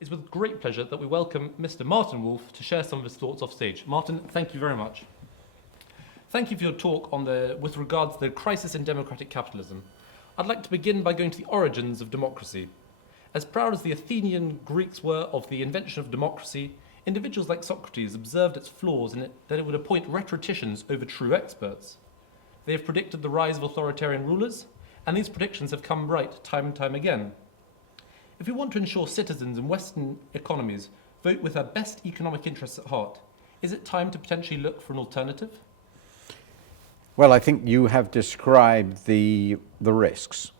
It's with great pleasure that we welcome Mr. Martin Wolf to share some of his thoughts off stage. Martin, thank you very much. Thank you for your talk with regards to the crisis in democratic capitalism. I'd like to begin by going to the origins of democracy. As proud as the Athenian Greeks were of the invention of democracy, individuals like Socrates observed its flaws in it that it would appoint rhetoricians over true experts. They have predicted the rise of authoritarian rulers, and these predictions have come right time and time again. If we want to ensure citizens in Western economies vote with their best economic interests at heart, is it time to potentially look for an alternative? Well, I think you have described the risks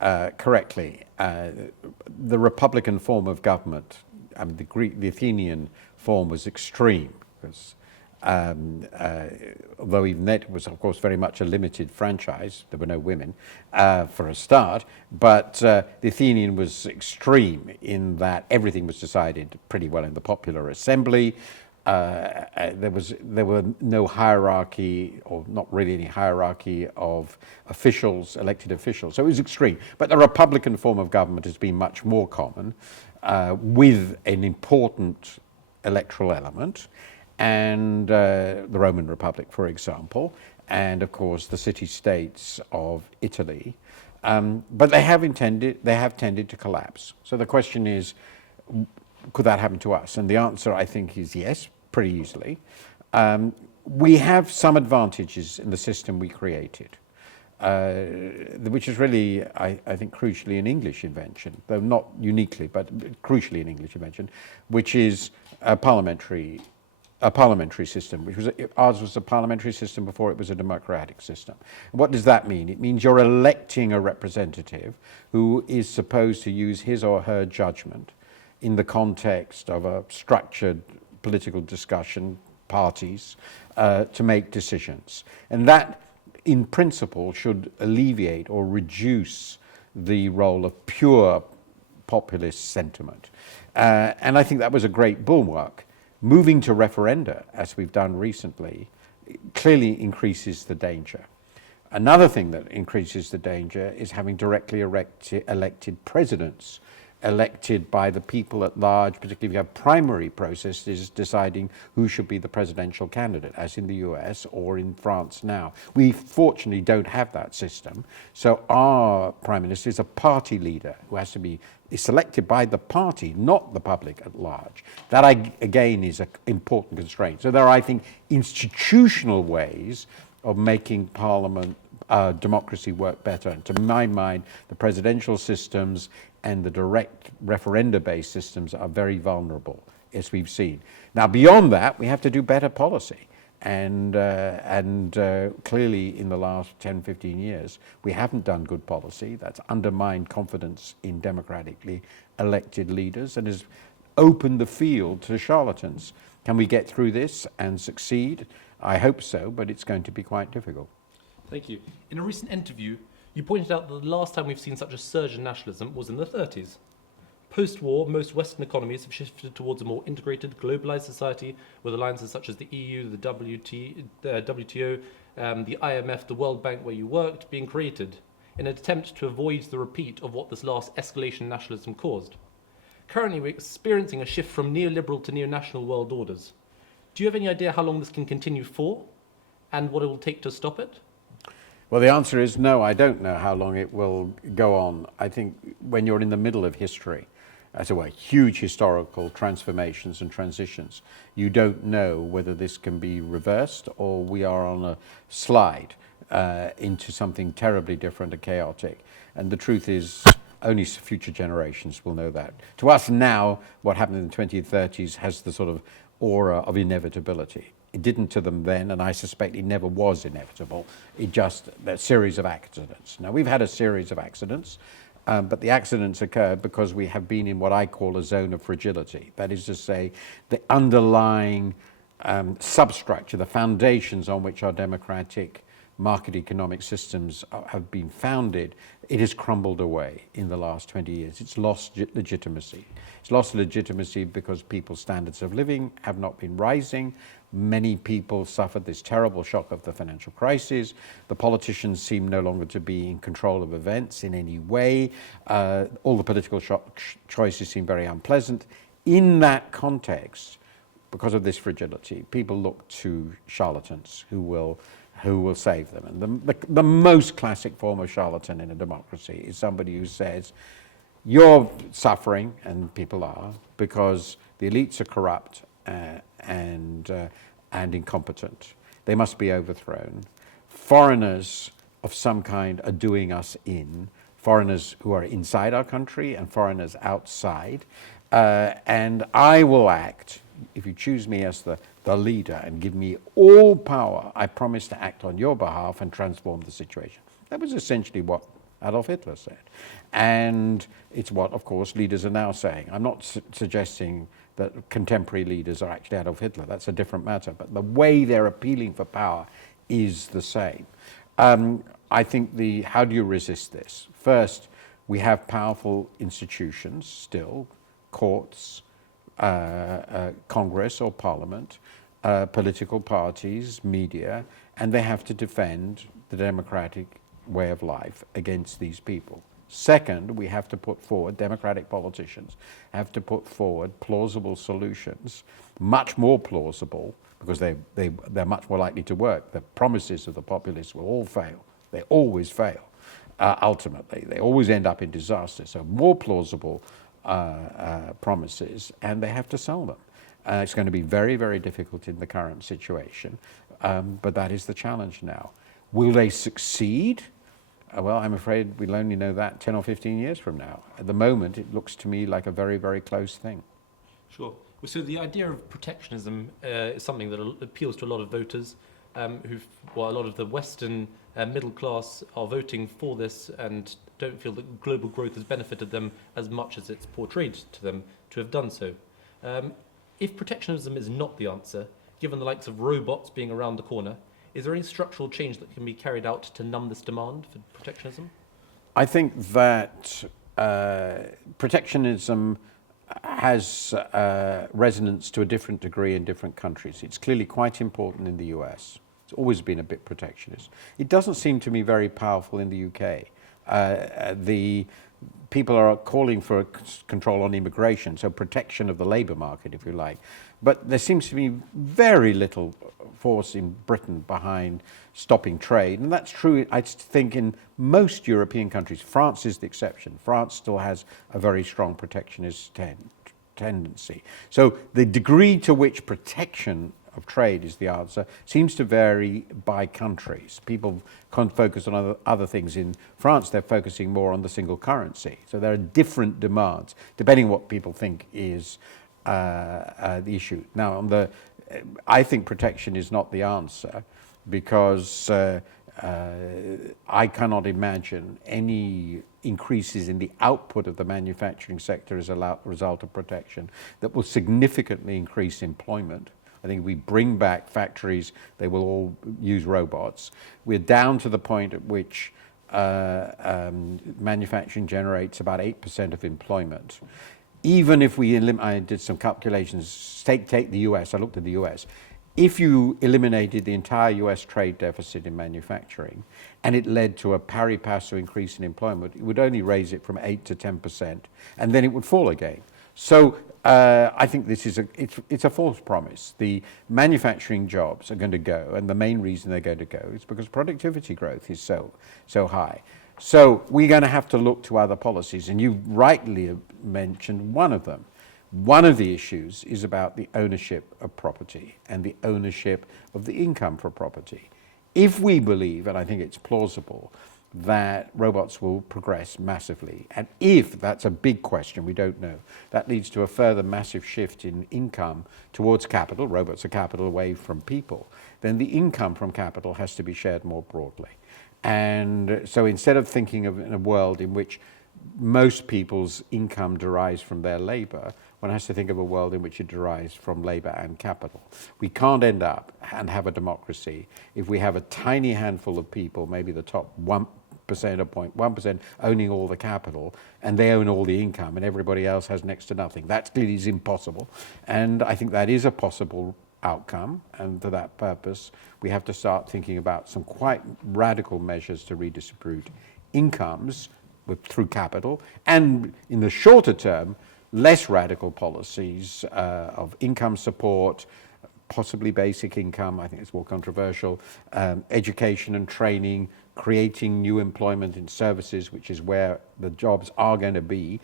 correctly. The Republican form of government, I mean, the Athenian form was extreme, because although even that was, of course, very much a limited franchise. There were no women for a start, but the Athenian was extreme in that everything was decided pretty well in the popular assembly. There were no hierarchy, or not really any hierarchy of officials, elected officials. So it was extreme. But the Republican form of government has been much more common, with an important electoral element, and the Roman Republic, for example, and of course the city-states of Italy. But they have tended to collapse. So the question is, could that happen to us? And the answer, I think, is yes, pretty easily. We have some advantages in the system we created, which is really, I think, crucially an English invention, though not uniquely, but crucially an English invention, which is a parliamentary system, ours was a parliamentary system before it was a democratic system. What does that mean? It means you're electing a representative who is supposed to use his or her judgment in the context of a structured political discussion, parties, to make decisions. And that, in principle, should alleviate or reduce the role of pure populist sentiment. And I think that was a great bulwark. Moving to referenda, as we've done recently, clearly increases the danger. Another thing that increases the danger is having directly elected presidents, elected by the people at large, particularly if you have primary processes deciding who should be the presidential candidate, as in the US or in France now. We fortunately don't have that system. So our prime minister is a party leader who has to be selected by the party, not the public at large. That, again, is an important constraint. So there are, I think, institutional ways of making parliament, democracy work better. And to my mind, the presidential systems and the direct referenda-based systems are very vulnerable, as we've seen. Now, beyond that, we have to do better policy. And clearly in the last 10, 15 years, we haven't done good policy. That's undermined confidence in democratically elected leaders and has opened the field to charlatans. Can we get through this and succeed? I hope so, but it's going to be quite difficult. Thank you. In a recent interview, you pointed out that the last time we've seen such a surge in nationalism was in the 30s. Post-war, most Western economies have shifted towards a more integrated, globalized society with alliances such as the EU, the WTO, the IMF, the World Bank, where you worked, being created in an attempt to avoid the repeat of what this last escalation in nationalism caused. Currently, we're experiencing a shift from neoliberal to neo-national world orders. Do you have any idea how long this can continue for, and what it will take to stop it? Well, the answer is no, I don't know how long it will go on. I think when you're in the middle of history, as it were, huge historical transformations and transitions, you don't know whether this can be reversed or we are on a slide into something terribly different and chaotic. And the truth is, only future generations will know that. To us now, what happened in the 2030s has the sort of aura of inevitability. It didn't to them then, and I suspect it never was inevitable. It just, a series of accidents. Now, we've had a series of accidents, but the accidents occurred because we have been in what I call a zone of fragility. That is to say, the underlying substructure, the foundations on which our democratic market economic systems have been founded, it has crumbled away in the last 20 years. It's lost legitimacy. It's lost legitimacy because people's standards of living have not been rising. Many people suffered this terrible shock of the financial crisis. The politicians seem no longer to be in control of events in any way. All the political choices seem very unpleasant. In that context, because of this fragility, people look to charlatans who will save them. And the most classic form of charlatan in a democracy is somebody who says, you're suffering, and people are, because the elites are corrupt and incompetent. They must be overthrown. Foreigners of some kind are doing us in, foreigners who are inside our country and foreigners outside. And I will act, if you choose me as the leader and give me all power, I promise to act on your behalf and transform the situation. That was essentially what Adolf Hitler said. And it's what, of course, leaders are now saying. I'm not suggesting that contemporary leaders are actually Adolf Hitler. That's a different matter. But the way they're appealing for power is the same. I think how do you resist this? First, we have powerful institutions still, courts, Congress or Parliament, political parties, media, and they have to defend the democratic way of life against these people. Second, we have to put forward, democratic politicians have to put forward plausible solutions, much more plausible, because they're much more likely to work. The promises of the populists will all fail. They always fail, ultimately. They always end up in disaster. So more plausible promises, and they have to sell them. It's going to be very, very difficult in the current situation, but that is the challenge now. Will they succeed? Well, I'm afraid we'll only know that 10 or 15 years from now. At the moment, it looks to me like a very, very close thing. Sure. Well, so the idea of protectionism is something that appeals to a lot of voters a lot of the Western middle class are voting for this and don't feel that global growth has benefited them as much as it's portrayed to them to have done so. If protectionism is not the answer, given the likes of robots being around the corner, is there any structural change that can be carried out to numb this demand for protectionism? I think that protectionism has resonance to a different degree in different countries. It's clearly quite important in the US. It's always been a bit protectionist. It doesn't seem to me very powerful in the UK. The people are calling for control on immigration, so protection of the labour market, if you like. But there seems to be very little force in Britain behind stopping trade. And that's true, I think, in most European countries. France is the exception. France still has a very strong protectionist tendency. So the degree to which protection of trade is the answer seems to vary by countries. People can't focus on other things. In France, they're focusing more on the single currency. So there are different demands, depending on what people think is the issue. Now, I think protection is not the answer because I cannot imagine any increases in the output of the manufacturing sector as a result of protection that will significantly increase employment. I think if we bring back factories, they will all use robots. We're down to the point at which manufacturing generates about 8% of employment. Even if we I did some calculations, take the US, I looked at the US. If you eliminated the entire US trade deficit in manufacturing and it led to a pari passu increase in employment, it would only raise it from 8 to 10%, and then it would fall again. So I think this is it's a false promise. The manufacturing jobs are going to go, and the main reason they're going to go is because productivity growth is so high. So we're going to have to look to other policies, and you rightly mentioned one of them. One of the issues is about the ownership of property and the ownership of the income for property. If we believe, and I think it's plausible, that robots will progress massively, and if that's a big question, we don't know, that leads to a further massive shift in income towards capital, robots are capital away from people, then the income from capital has to be shared more broadly. And so instead of thinking of in a world in which most people's income derives from their labor, one has to think of a world in which it derives from labor and capital. We can't end up and have a democracy if we have a tiny handful of people, maybe the top 1% or 0.1%, owning all the capital, and they own all the income, and everybody else has next to nothing. That clearly is impossible, and I think that is a possible outcome, and for that purpose, we have to start thinking about some quite radical measures to redistribute incomes through capital, and in the shorter term, less radical policies of income support, possibly basic income, I think it's more controversial, education and training, creating new employment in services, which is where the jobs are going to be.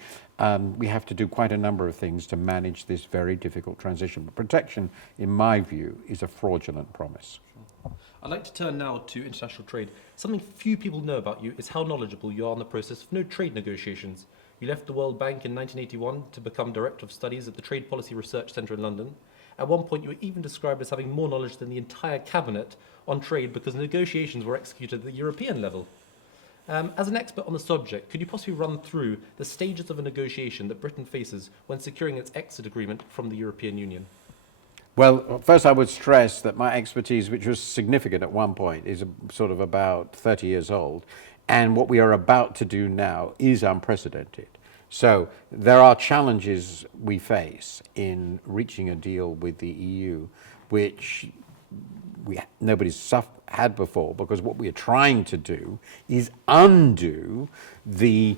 We have to do quite a number of things to manage this very difficult transition. But protection, in my view, is a fraudulent promise. I'd like to turn now to international trade. Something few people know about you is how knowledgeable you are in the process of no trade negotiations. You left the World Bank in 1981 to become Director of Studies at the Trade Policy Research Centre in London. At one point, you were even described as having more knowledge than the entire cabinet on trade because negotiations were executed at the European level. As an expert on the subject, could you possibly run through the stages of a negotiation that Britain faces when securing its exit agreement from the European Union? Well, first I would stress that my expertise, which was significant at one point, is sort of about 30 years old, and what we are about to do now is unprecedented. So there are challenges we face in reaching a deal with the EU, which nobody's had before, because what we are trying to do is undo the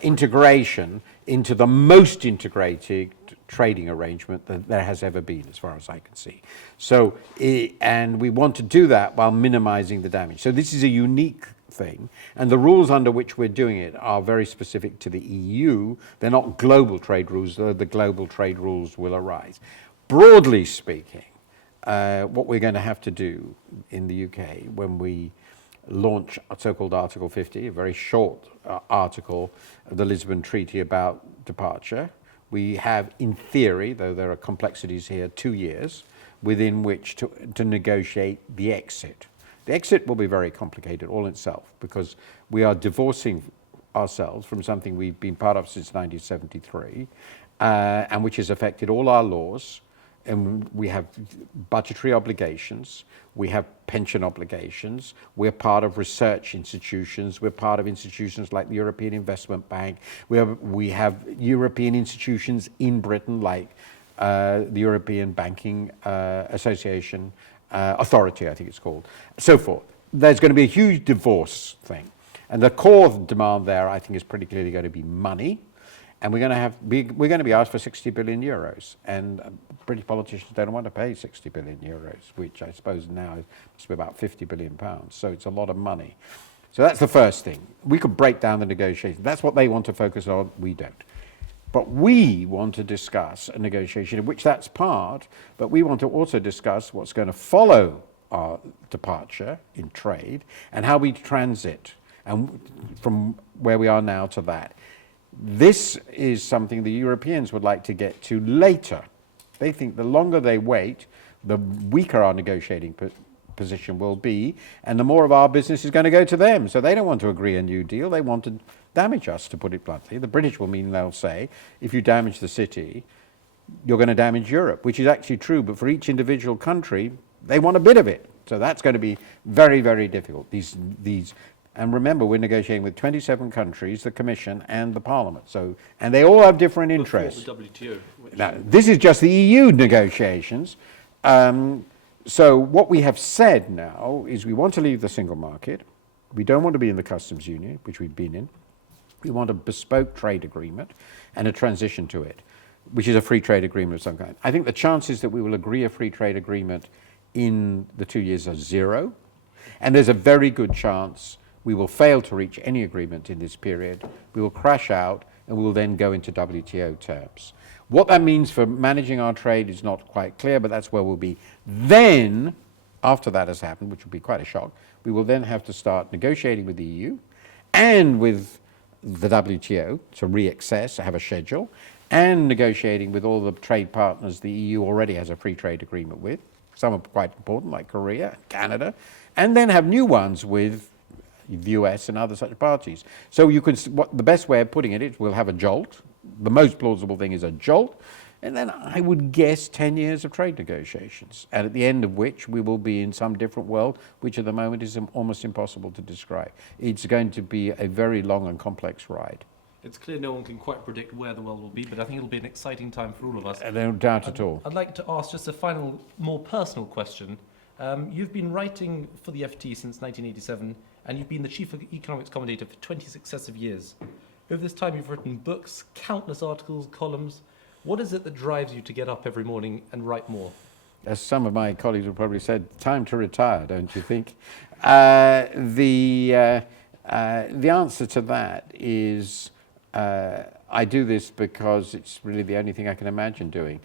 integration into the most integrated trading arrangement that there has ever been, as far as I can see. So, and we want to do that while minimizing the damage. So this is a unique thing, and the rules under which we're doing it are very specific to the EU. They're not global trade rules, though the global trade rules will arise. Broadly speaking, what we're going to have to do in the UK when we launch a so-called Article 50, a very short article of the Lisbon Treaty about departure, we have, in theory, though there are complexities here, 2 years within which to negotiate the exit. The exit will be very complicated all in itself, because we are divorcing ourselves from something we've been part of since 1973, and which has affected all our laws. And we have budgetary obligations, we have pension obligations, we're part of research institutions, we're part of institutions like the European Investment Bank, we have European institutions in Britain like the European Banking Association, Authority I think it's called, so forth. There's going to be a huge divorce thing. And the core demand there I think is pretty clearly going to be money. And we're going to be asked for 60 billion euros, and British politicians don't want to pay 60 billion euros, which I suppose now must be about 50 billion pounds. So it's a lot of money. So that's the first thing. We could break down the negotiations. That's what they want to focus on. We don't. But we want to discuss a negotiation, of which that's part. But we want to also discuss what's going to follow our departure in trade and how we transit and from where we are now to that. This is something the Europeans would like to get to later. They think the longer they wait, the weaker our negotiating position will be, and the more of our business is going to go to them. So they don't want to agree a new deal. They want to damage us, to put it bluntly. The British will mean they'll say, if you damage the city, you're going to damage Europe, which is actually true. But for each individual country, they want a bit of it. So that's going to be very, very difficult. And remember, we're negotiating with 27 countries, the Commission and the Parliament. So, and they all have different interests. Before the WTO. Now, this is just the EU negotiations. So what we have said now is we want to leave the single market. We don't want to be in the customs union, which we've been in. We want a bespoke trade agreement and a transition to it, which is a free trade agreement of some kind. I think the chances that we will agree a free trade agreement in the 2 years are zero. And there's a very good chance we will fail to reach any agreement in this period. We will crash out, and we will then go into WTO terms. What that means for managing our trade is not quite clear, but that's where we'll be. Then, after that has happened, which will be quite a shock, we will then have to start negotiating with the EU and with the WTO to re-access, have a schedule, and negotiating with all the trade partners the EU already has a free trade agreement with. Some are quite important, like Korea, Canada, and then have new ones with the US and other such parties. So you could, the best way of putting it is we'll have a jolt. The most plausible thing is a jolt. And then I would guess 10 years of trade negotiations, and at the end of which we will be in some different world, which at the moment is almost impossible to describe. It's going to be a very long and complex ride. It's clear no one can quite predict where the world will be, but I think it'll be an exciting time for all of us. No doubt at all. I'd like to ask just a final, more personal question. You've been writing for the FT since 1987, and you've been the chief economics commentator for 20 successive years. Over this time, you've written books, countless articles, columns. What is it that drives you to get up every morning and write more? As some of my colleagues would probably say, time to retire, don't you think? The answer to that is I do this because it's really the only thing I can imagine doing.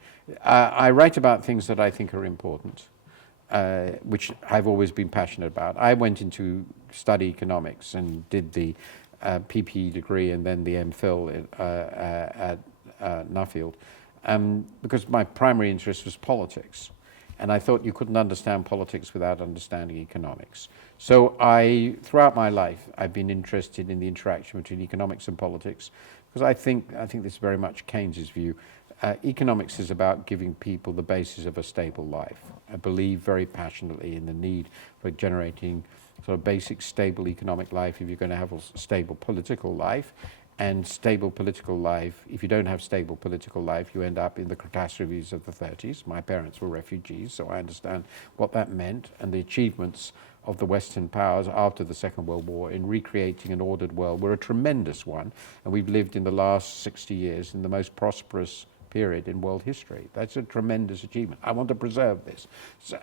I write about things that I think are important, which I've always been passionate about. I went into study economics and did the PPE degree and then the MPhil at Nuffield, because my primary interest was politics, and I thought you couldn't understand politics without understanding economics. So throughout my life, I've been interested in the interaction between economics and politics, because I think this is very much Keynes's view. Economics is about giving people the basis of a stable life. I believe very passionately in the need for generating sort of basic stable economic life if you're going to have a stable political life. And stable political life, if you don't have stable political life, you end up in the catastrophes of the 30s. My parents were refugees, so I understand what that meant, and the achievements of the Western powers after the Second World War in recreating an ordered world were a tremendous one, and we've lived in the last 60 years in the most prosperous period in world history. That's a tremendous achievement. I want to preserve this,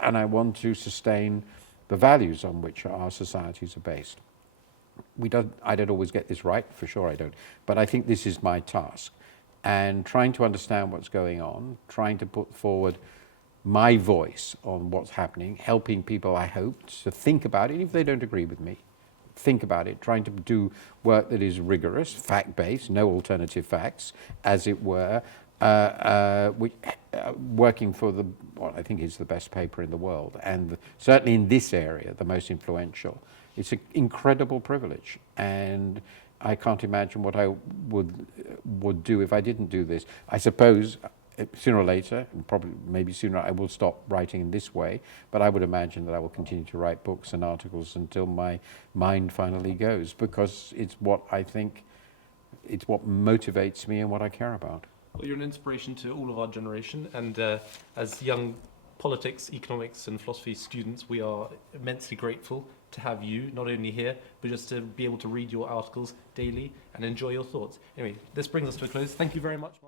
and I want to sustain the values on which our societies are based. I don't always get this right, for sure I don't, but I think this is my task. And trying to understand what's going on, trying to put forward my voice on what's happening, helping people, I hope, to think about it, if they don't agree with me, think about it, trying to do work that is rigorous, fact-based, no alternative facts, as it were, working for what I think is the best paper in the world, and certainly in this area, the most influential. It's an incredible privilege, and I can't imagine what I would do if I didn't do this. I suppose sooner or later, and probably maybe sooner, I will stop writing in this way, but I would imagine that I will continue to write books and articles until my mind finally goes, because it's what I think, it's what motivates me and what I care about. Well, you're an inspiration to all of our generation, and as young politics, economics and philosophy students, we are immensely grateful to have you, not only here, but just to be able to read your articles daily and enjoy your thoughts. Anyway, this brings us to a close. Thank you very much, Mark.